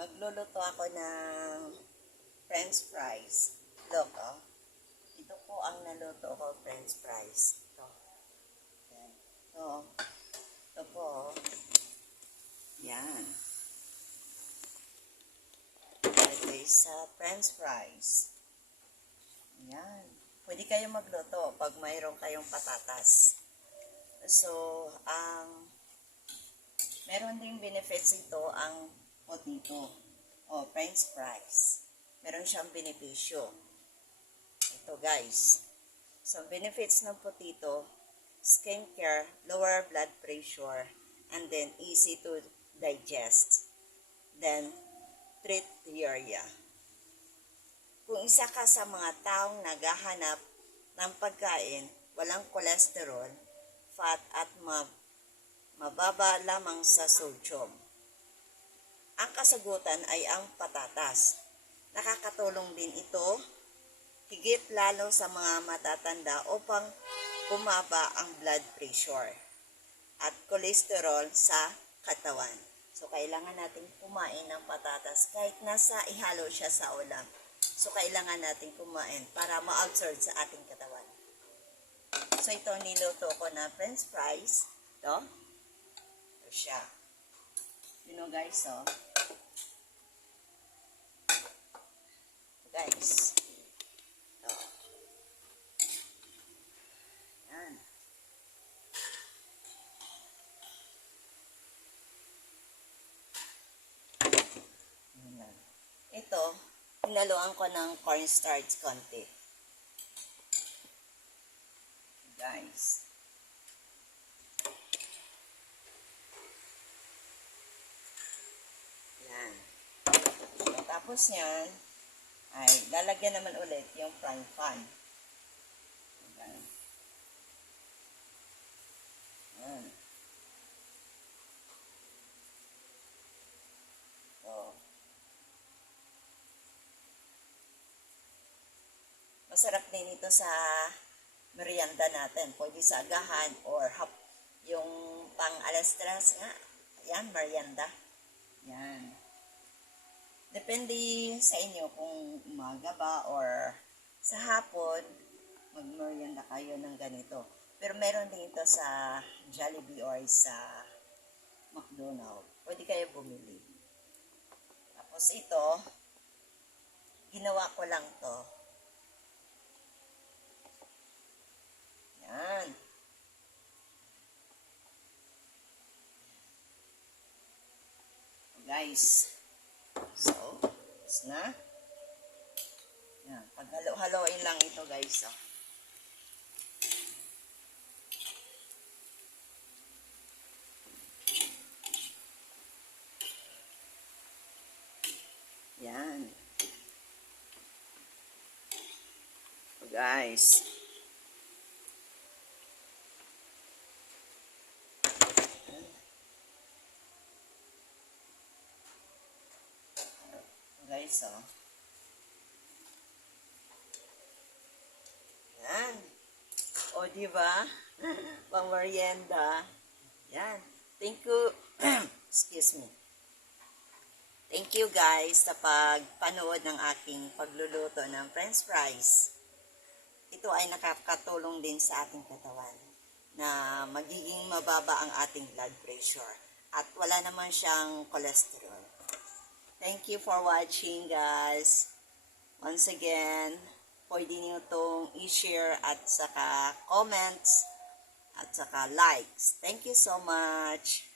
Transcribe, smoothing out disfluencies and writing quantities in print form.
Magluluto ako ng french fries. Look, oh. Ito po ang naluto ko, french fries. Ito. Yan. Ito po, oh. Yan. Lagay sa french fries. Yan. Pwede kayo magluto pag mayroon kayong patatas. So, meron ding benefits ito ang potato o french fries. Meron siyang benepisyo. Ito guys. So, benefits ng potato, skin care, lower blood pressure, and then easy to digest. Then, treat diarrhea. Kung isa ka sa mga taong naghahanap ng pagkain, walang cholesterol, fat at mababa lamang sa sodium, ang kasagutan ay ang patatas. Nakakatulong din ito, higit lalo sa mga matatanda upang bumaba ang blood pressure at cholesterol sa katawan. So, kailangan natin kumain ng patatas kahit nasa ihalo siya sa ulam. So, kailangan natin kumain para ma-absorb sa ating katawan. So, ito niluto ko na french fries. Ito. Ito siya. You know guys, oh. Guys. Ito. Yan. Ito, hinaluan ko ng cornstarch konti. Guys. Yan. Tapos yan, ay lalagyan naman ulit yung frying pan. Yan. Yan. So, masarap din ito sa merienda natin. Pwede sa agahan or yung pang alas 3 nga. Yan, merienda. Yan. Depende sa inyo kung umaga ba or sa hapon, mag-merienda kayo ng ganito. Pero meron din ito sa Jollibee or sa McDonald's. Pwede kayo bumili. Tapos ito, ginawa ko lang to. Yan. Guys. So, tapos na. Yan. Paghalo-haloin lang ito guys. Oh. Yan. So, guys. Guys, oh. Yan. O, diba? Pang merienda. Yan. Thank you. Excuse me. Thank you guys sa pagpanood ng aking pagluluto ng french fries. Ito ay nakakatulong din sa ating katawan na magiging mababa ang ating blood pressure at wala naman siyang cholesterol. Thank you for watching guys. Once again, pwede niyo itong i-share at saka comments at saka likes. Thank you so much.